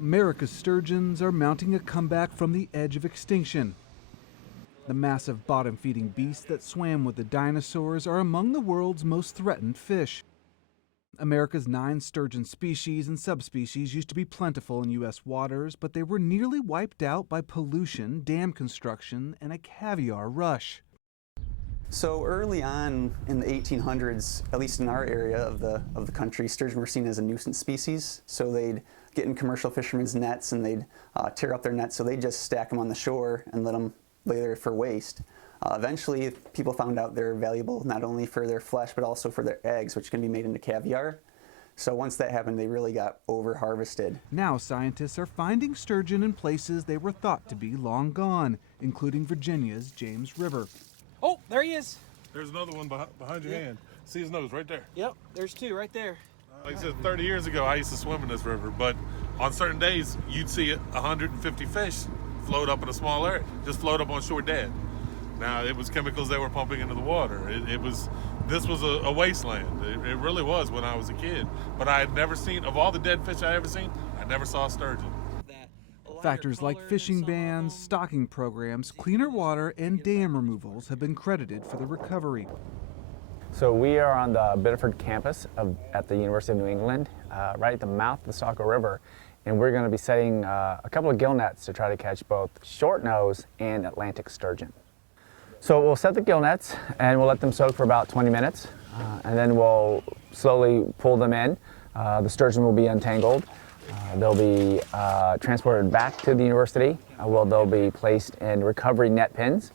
America's sturgeons are mounting a comeback from the edge of extinction. The massive bottom-feeding beasts that swam with the dinosaurs are among the world's most threatened fish. America's 9 sturgeon species and subspecies used to be plentiful in U.S. waters, but they were nearly wiped out by pollution, dam construction, and a caviar rush. So early on in the 1800s, at least in our area of the country, sturgeon were seen as a nuisance species. So they'd get in commercial fishermen's nets and they'd tear up their nets, so they'd just stack them on the shore and let them lay there for waste. Eventually, people found out they're valuable not only for their flesh but also for their eggs, which can be made into caviar. So once that happened, they really got over-harvested. Now scientists are finding sturgeon in places they were thought to be long gone, including Virginia's James River. Oh, there he is. There's another one behind your hand. See his nose right there? Yep, there's 2 right there. Like I said, 30 years ago, I used to swim in this river, but on certain days, you'd see 150 fish float up in a small area, just float up on shore dead. Now, it was chemicals they were pumping into the water. This was a wasteland. It really was when I was a kid. But I had never seen, of all the dead fish I ever seen, I never saw a sturgeon. Factors like fishing bans, stocking programs, cleaner water, and dam removals have been credited for the recovery. So we are on the Biddeford campus at the University of New England, right at the mouth of the Saco River, and we're going to be setting a couple of gill nets to try to catch both short nose and Atlantic sturgeon. So we'll set the gill nets and we'll let them soak for about 20 minutes, and then we'll slowly pull them in. The sturgeon will be untangled. They'll be transported back to the university. They'll be placed in recovery net pins,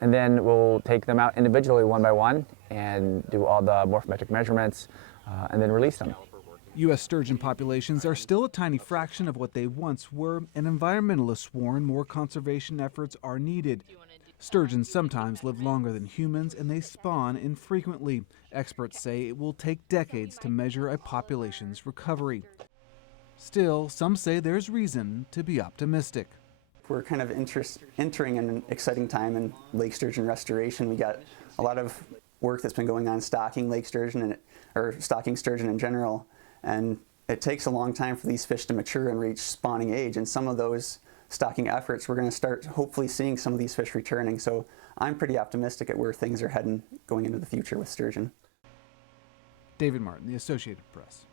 and then we'll take them out individually one by one and do all the morphometric measurements and then release them. U.S. sturgeon populations are still a tiny fraction of what they once were, and environmentalists warn more conservation efforts are needed. Sturgeons sometimes live longer than humans, and they spawn infrequently. Experts say it will take decades to measure a population's recovery. Still, some say there's reason to be optimistic. We're kind of entering an exciting time in lake sturgeon restoration. We got a lot of work that's been going on stocking lake sturgeon or stocking sturgeon in general, and it takes a long time for these fish to mature and reach spawning age, and some of those stocking efforts, we're going to start hopefully seeing some of these fish returning. So I'm pretty optimistic at where things are heading going into the future with sturgeon. David Martin, The Associated Press.